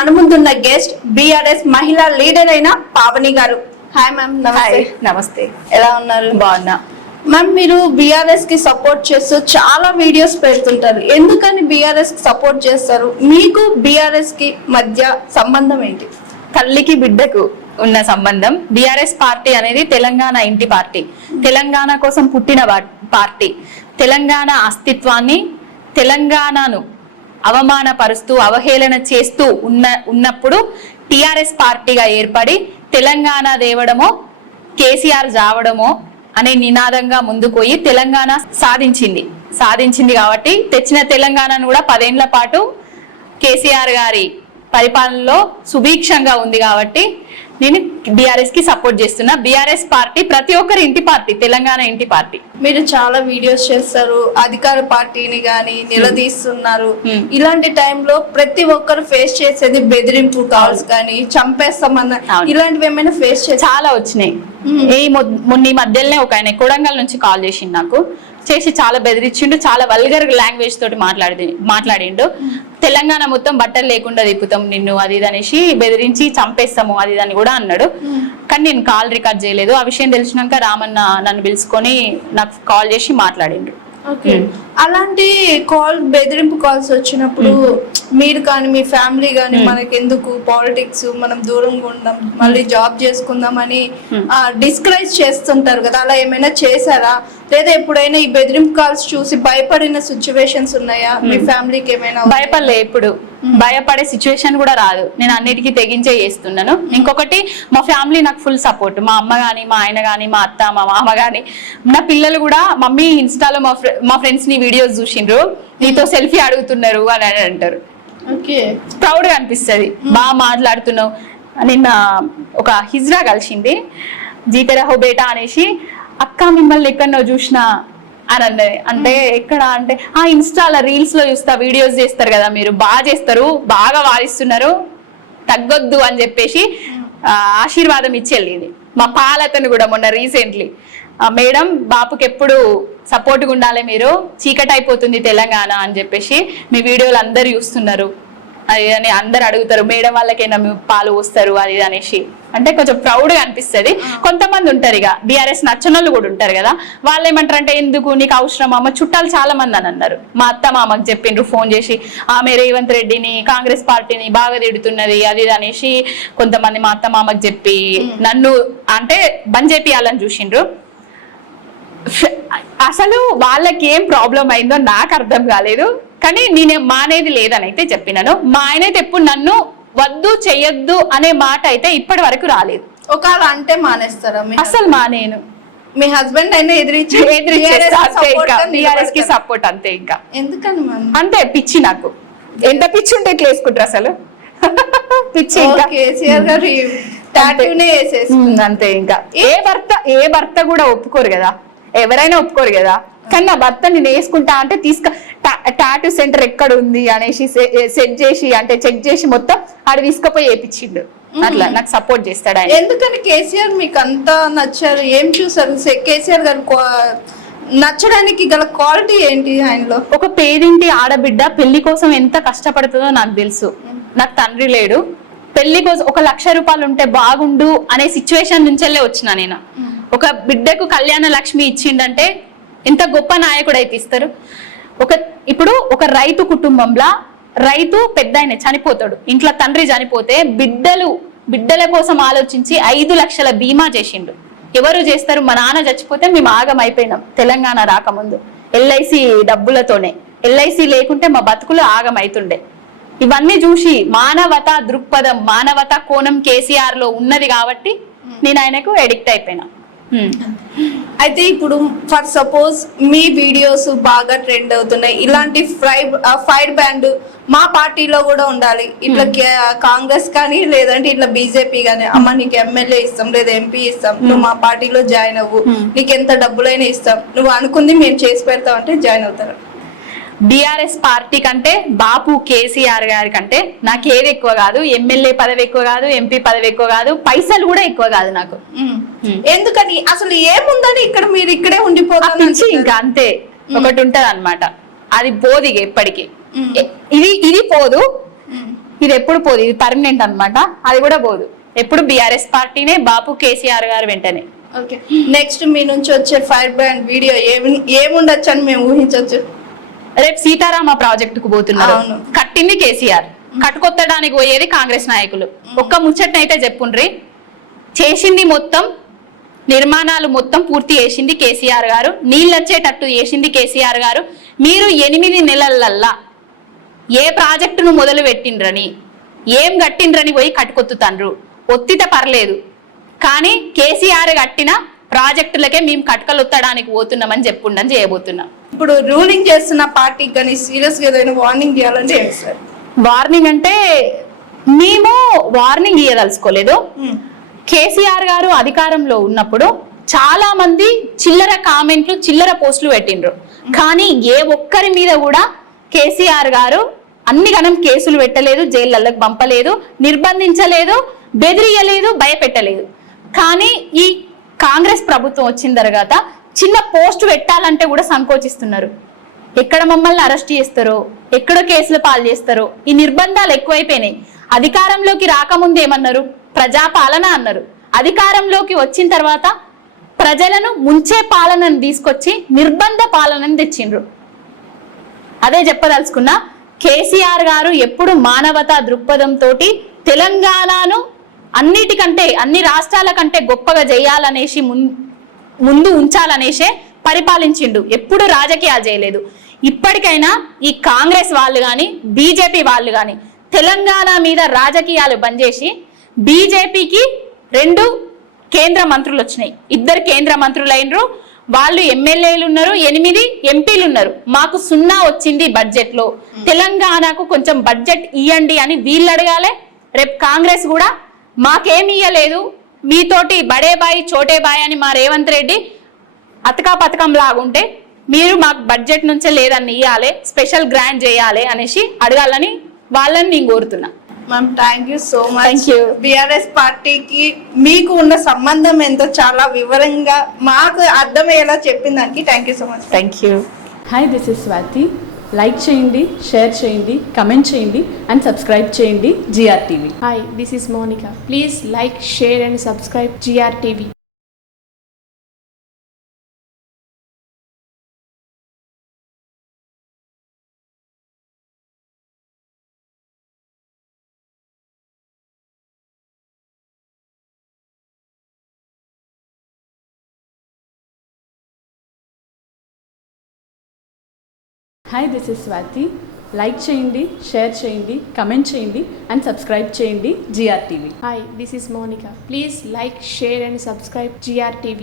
మన ముందున్న guest BRS మహిళా లీడర్ అయిన పావని గారు. Hi ma'am. నమస్తే. నమస్తే. ఎలా ఉన్నారు? బాగున్నా మ్యామ్. మీరు బీఆర్ఎస్ కి సపోర్ట్ చేస్తూ చాలా వీడియోస్ పెడుతుంటారు. ఎందుకని బీఆర్ఎస్ కి సపోర్ట్ చేస్తారు? మీకు బీఆర్ఎస్ కి మధ్య సంబంధం ఏంటి? తల్లికి బిడ్డకు ఉన్న సంబంధం. బీఆర్ఎస్ పార్టీ అనేది తెలంగాణ ఇంటి పార్టీ, తెలంగాణ కోసం పుట్టిన పార్టీ. తెలంగాణ అస్తిత్వాన్ని, తెలంగాణను అవమానపరుస్తూ అవహేళన చేస్తూ ఉన్నప్పుడు టిఆర్ఎస్ పార్టీగా ఏర్పడి తెలంగాణ దేవడమో కేసీఆర్ జావడమో అనే నినాదంగా ముందుకు పోయి తెలంగాణ సాధించింది కాబట్టి తెచ్చిన తెలంగాణను కూడా 10 ఏళ్ల పాటు కేసీఆర్ గారి పరిపాలనలో సుభిక్షంగా ఉంది కాబట్టి నేను బీఆర్ఎస్ కి సపోర్ట్ చేస్తున్నా. బీఆర్ఎస్ పార్టీ ప్రతి ఒక్కరి ఇంటి పార్టీ, తెలంగాణ ఇంటి పార్టీ. మీరు చాలా వీడియోస్ చేస్తారు, అధికార పార్టీని గాని నిలదీస్తున్నారు. ఇలాంటి టైంలో ప్రతి ఒక్కరు ఫేస్ చేసేది బెదిరింపు కాల్స్ కానీ, చంపేస్తామన్న ఇలాంటివి ఏమైనా ఫేస్ చేసి? చాలా వచ్చినాయి. మొన్న మధ్యలోనే ఒక ఆయన కొడంగల్ నుంచి కాల్ చేసిండు, నాకు చేసి చాలా బెదిరించిండు, చాలా వల్గర్ లాంగ్వేజ్ తోటి మాట్లాడిండు. తెలంగాణ మొత్తం బట్టలు లేకుండా తిప్పుతాం నిన్ను, అది ఇది అనేసి బెదిరించి చంపేస్తాము అది ఇది అని కూడా అన్నాడు. కానీ నేను కాల్ రికార్డ్ చేయలేదు. ఆ విషయం తెలిసినాక రామన్న నన్ను పిలుచుకొని నాకు కాల్ చేసి మాట్లాడిండు. ఓకే. అలాంటి బెదిరింపు కాల్స్ వచ్చినప్పుడు మీరు కానీ మీ ఫ్యామిలీ కానీ మనకెందుకు పాలిటిక్స్, మనం దూరంగా ఉందాం, మళ్ళీ జాబ్ చేసుకుందాం అని డిస్కరేజ్ చేస్తుంటారు కదా, అలా ఏమైనా చేశారా? లేదా ఎప్పుడైనా ఈ బెదిరింపు కాల్స్ చూసి భయపడిన సిచ్యువేషన్స్ ఉన్నాయా? మీ ఫ్యామిలీకి ఏమైనా? భయపడలే, ఎప్పుడు భయపడే సిచ్యువేషన్ కూడా రాదు. నేను అన్నిటికీ తెగించే చేస్తున్నాను. ఇంకొకటి, మా ఫ్యామిలీ నాకు ఫుల్ సపోర్ట్. మా అమ్మ గాని, మా ఆయన గాని, మా అత్త, మా మామ గాని, నా పిల్లలు కూడా మమ్మీ ఇన్స్టాలో మా ఫ్రెండ్స్ ని వీడియోస్ చూసిండ్రు, నీతో సెల్ఫీ అడుగుతున్నారు అని అంటారు. ప్రౌడ్ గా అనిపిస్తుంది. బాగా మాట్లాడుతున్నావు. నిన్న ఒక హిజ్రా కలిసింది, జీతరహో బేటా అనేసి, అక్క మిమ్మల్ని ఎక్కడో చూసినా అని అన్నది. అంటే ఎక్కడ అంటే, ఆ ఇన్స్టాలో రీల్స్ లో చూస్తా, వీడియోస్ చేస్తారు కదా మీరు, బాగా చేస్తారు, బాగా వాదిస్తున్నారు, తగ్గొద్దు అని చెప్పేసి ఆశీర్వాదం ఇచ్చి వెళ్ళింది. మా పాలతను కూడా మొన్న రీసెంట్లీ, మేడం బాపుకి ఎప్పుడు సపోర్ట్గా ఉండాలి, మీరు చీకటి అయిపోతుంది తెలంగాణ అని చెప్పేసి మీ వీడియోలు అందరు చూస్తున్నారు అది అని అందరు అడుగుతారు, మేడం వాళ్ళకైనా పాలు పోస్తారు అది అనేసి. అంటే కొంచెం ప్రౌడ్ గా అనిపిస్తుంది. కొంతమంది ఉంటారు ఇక బీఆర్ఎస్ నచ్చనోళ్ళు కూడా ఉంటారు కదా, వాళ్ళు ఏమంటారు అంటే, ఎందుకు నీకు అవసరం అమ్మ, చుట్టాలు చాలా మంది అని అన్నారు. మా అత్త మామకు చెప్పిండ్రు ఫోన్ చేసి, ఆమె రేవంత్ రెడ్డిని కాంగ్రెస్ పార్టీని బాగా తిడుతున్నది అది అనేసి కొంతమంది మా అత్త మామకు చెప్పి నన్ను అంటే బంద్ చేపియాలని చూసిండ్రు. అసలు వాళ్ళకి ఏం ప్రాబ్లం అయిందో నాకు అర్థం కాలేదు, కానీ నేనే మానేది లేదని అయితే చెప్పినాను. మా ఆయన అయితే ఎప్పుడు నన్ను వద్దు చెయ్యొద్దు అనే మాట అయితే ఇప్పటి వరకు రాలేదు. ఒకవేళ అంటే మానేస్తారా? అసలు మానేను. మీ హస్బెండ్ అయినా బీఆర్ఎస్ కి సపోర్ట్ అంతే. ఇంకా ఎందుకని అంతే, పిచ్చి నాకు. ఎంత పిచ్చి ఉంటే ఇట్లా వేసుకుంటారు అసలు, పిచ్చి. అంతే. ఇంకా ఏ భర్త కూడా ఒప్పుకోరు కదా, ఎవరైనా ఒప్పుకోరు కదా. కానీ నా భర్త నేను వేసుకుంటా అంటే టాటూ సెంటర్ ఎక్కడ ఉంది అనేసి సెట్ చేసి, అంటే చెక్ చేసి మొత్తం ఆడ తీసుకుపోయి వేయించిండు. అట్లా నాకు సపోర్ట్ చేస్తాడు ఆయన. ఎందుకని కేసీఆర్ మీకు అంతా నచ్చారు? ఏం చూసారు కేసీఆర్ గారు నచ్చడానికి గల క్వాలిటీ ఏంటి ఆయనలో? ఒక పేదింటి ఆడబిడ్డ పెళ్లి కోసం ఎంత కష్టపడుతుందో నాకు తెలుసు. నాకు తండ్రి లేడు, పెళ్లి కోసం 1 లక్ష రూపాయలు ఉంటే బాగుండు అనే సిచ్యువేషన్ నుంచెల్లే వచ్చిన నేను. ఒక బిడ్డకు కళ్యాణ లక్ష్మి ఇచ్చిండంటే ఎంత గొప్ప నాయకుడు అయితే ఇస్తారు. ఇప్పుడు ఒక రైతు కుటుంబంలో రైతు పెద్ద ఆయన చనిపోతాడు, ఇంట్లో తండ్రి చనిపోతే బిడ్డల కోసం ఆలోచించి 5 లక్షల బీమా చేసిండు. ఎవరు చేస్తారు? మా నాన్న చచ్చిపోతే మేము ఆగం అయిపోయినాం తెలంగాణ రాకముందు, ఎల్ఐసి డబ్బులతోనే. ఎల్ఐసి లేకుంటే మా బతుకులు ఆగం అవుతుండే. ఇవన్నీ చూసి మానవతా దృక్పథం, మానవతా కోణం కేసీఆర్ లో ఉన్నది కాబట్టి నేను ఆయనకు ఎడిక్ట్ అయిపోయినా. అయితే ఇప్పుడు ఫర్ సపోజ్ మీ వీడియోస్ బాగా ట్రెండ్ అవుతున్నాయి, ఇలాంటి ఫైర్ బ్యాండ్ మా పార్టీలో కూడా ఉండాలి, ఇట్లా కాంగ్రెస్ కానీ లేదంటే ఇట్లా బీజేపీ కానీ, అమ్మ నీకు ఎమ్మెల్యే ఇస్తాం లేదా ఎంపీ ఇస్తాం, నువ్వు మా పార్టీలో జాయిన్ అవ్వు, నీకు ఎంత డబ్బులైనా ఇస్తాం, నువ్వు అనుకుంది మేము చేసి పెడతాం అంటే జాయిన్ అవుతారు. బీఆర్ఎస్ పార్టీ కంటే బాపు కేసీఆర్ గారి కంటే నాకు ఏది ఎక్కువ కాదు. ఎమ్మెల్యే పదవి ఎక్కువ కాదు, ఎంపీ పదవి ఎక్కువ కాదు, పైసలు కూడా ఎక్కువ కాదు నాకు. ఎందుకని? అసలు ఏముందని ఇక్కడ మీరు ఇక్కడే ఉండిపోతారు ఇంకా అంతే. ఒకటి ఉంటది అన్నమాట, అది పోదు ఎప్పటికీ. ఇది పోదు. ఇది ఎప్పుడు పోదు, ఇది పర్మనెంట్ అన్నమాట. అది కూడా పోదు, ఎప్పుడు బీఆర్ఎస్ పార్టీనే, బాపు కేసీఆర్ గారు వెంటనే. ఓకే, నెక్స్ట్ మీ నుంచి వచ్చే ఫైర్ బ్రాండ్ వీడియో ఏముండొచ్చు అని మేము ఊహించవచ్చు? రేపు సీతారామ ప్రాజెక్టుకు పోతున్నారు, అవును. కట్టింది కేసీఆర్, కట్టుకొత్తడానికి పోయేది కాంగ్రెస్ నాయకులు. ఒక్క ముచ్చట్నైతే చెప్పుండ్రి, చేసింది మొత్తం నిర్మాణాలు మొత్తం పూర్తి చేసింది కేసీఆర్ గారు, నీళ్ళు వచ్చేటట్టు చేసింది కేసీఆర్ గారు. మీరు 8 నెలలల్లా ఏ ప్రాజెక్టును మొదలు పెట్టిండ్రని, ఏం కట్టిండ్రని పోయి కట్టుకొత్తుతాండ్రు. ఒత్తిత పర్లేదు, కానీ కేసీఆర్ కట్టిన ప్రాజెక్టులకే మేము కట్టుకలొత్తడానికి పోతున్నామని చెప్పుండని చేయబోతున్నాం. ఇప్పుడు రూలింగ్ చేస్తున్న పార్టీకి కానీ సీరియస్ గా ఏదైనా వార్నింగ్ చేయాలంటే ఏమి సార్? వార్నింగ్ అంటే మేము వార్నింగ్ ఇయ్యదలుచుకోలేదు. కేసీఆర్ గారు అధికారంలో ఉన్నప్పుడు చాలా మంది చిల్లర కామెంట్లు, చిల్లర పోస్టులు పెట్టిండ్రు. కానీ ఏ ఒక్కరి మీద కూడా కేసీఆర్ గారు అన్ని గణం కేసులు పెట్టలేదు, జైళ్ళకు పంపలేదు, నిర్బంధించలేదు, బెదిరియలేదు, భయపెట్టలేదు. కానీ ఈ కాంగ్రెస్ ప్రభుత్వం వచ్చిన తర్వాత చిన్న పోస్ట్ పెట్టాలంటే కూడా సంకోచిస్తున్నారు. ఎక్కడ మమ్మల్ని అరెస్ట్ చేస్తారో, ఎక్కడో కేసులు పాలు చేస్తారో, ఈ నిర్బంధాలు ఎక్కువైపోయినాయి. అధికారంలోకి రాకముందు ఏమన్నారు? ప్రజాపాలన అన్నారు. అధికారంలోకి వచ్చిన తర్వాత ప్రజలను ముంచే పాలనను తీసుకొచ్చి నిర్బంధ పాలనను తెచ్చిండ్రు. అదే చెప్పదలుచుకున్నా, కేసీఆర్ గారు ఎప్పుడు మానవతా దృక్పథంతో తెలంగాణను అన్నిటికంటే, అన్ని రాష్ట్రాల కంటే గొప్పగా చేయాలనేసి ముందు ఉంచాలనేసే పరిపాలించిండు. ఎప్పుడు రాజకీయాలు చేయలేదు. ఇప్పటికైనా ఈ కాంగ్రెస్ వాళ్ళు కానీ, బీజేపీ వాళ్ళు కానీ తెలంగాణ మీద రాజకీయాలు బంద్ చేసి, బీజేపీకి 2 కేంద్ర మంత్రులు వచ్చినాయి, 2 కేంద్ర మంత్రులు అయినరు, వాళ్ళు ఎమ్మెల్యేలు ఉన్నారు, 8 ఎంపీలు ఉన్నారు. మాకు 0 వచ్చింది బడ్జెట్ లో, తెలంగాణకు కొంచెం బడ్జెట్ ఇయ్యండి అని వీళ్ళు అడగాలి. రేపు కాంగ్రెస్ కూడా మాకేమి ఇయ్యలేదు, మీతోటి బడే బాయ్ చోటే బాయ్ అని మా రేవంత్ రెడ్డి అతకా పథకం లాగుంటే మీరు మాకు బడ్జెట్ నుంచే లేదని ఇయ్యాలి, స్పెషల్ గ్రాంట్ చేయాలి అనేసి అడగాలని వాళ్ళని నేను కోరుతున్నా. Ma'am, thank you so much. Thank you. BRS పార్టీకి మీకు ఉన్న సంబంధం ఎంతో చాలా వివరంగా మాకు అర్థమయ్యేలా చెప్పిన దానికి thank you so much. Thank you. Hi, this is Swathi. Like చేయండి, షేర్ చేయండి, కమెంట్ చేయండి అండ్ సబ్స్క్రైబ్ చేయండి GRTV. Hi, this is Monica. Please like, share and subscribe GRTV. Hi, this is Swathi. Like చేయండి, షేర్ చేయండి, కమెంట్ చేయండి and subscribe చేయండి GRTV. Hi, this is Monica. Please like, share and subscribe GRTV.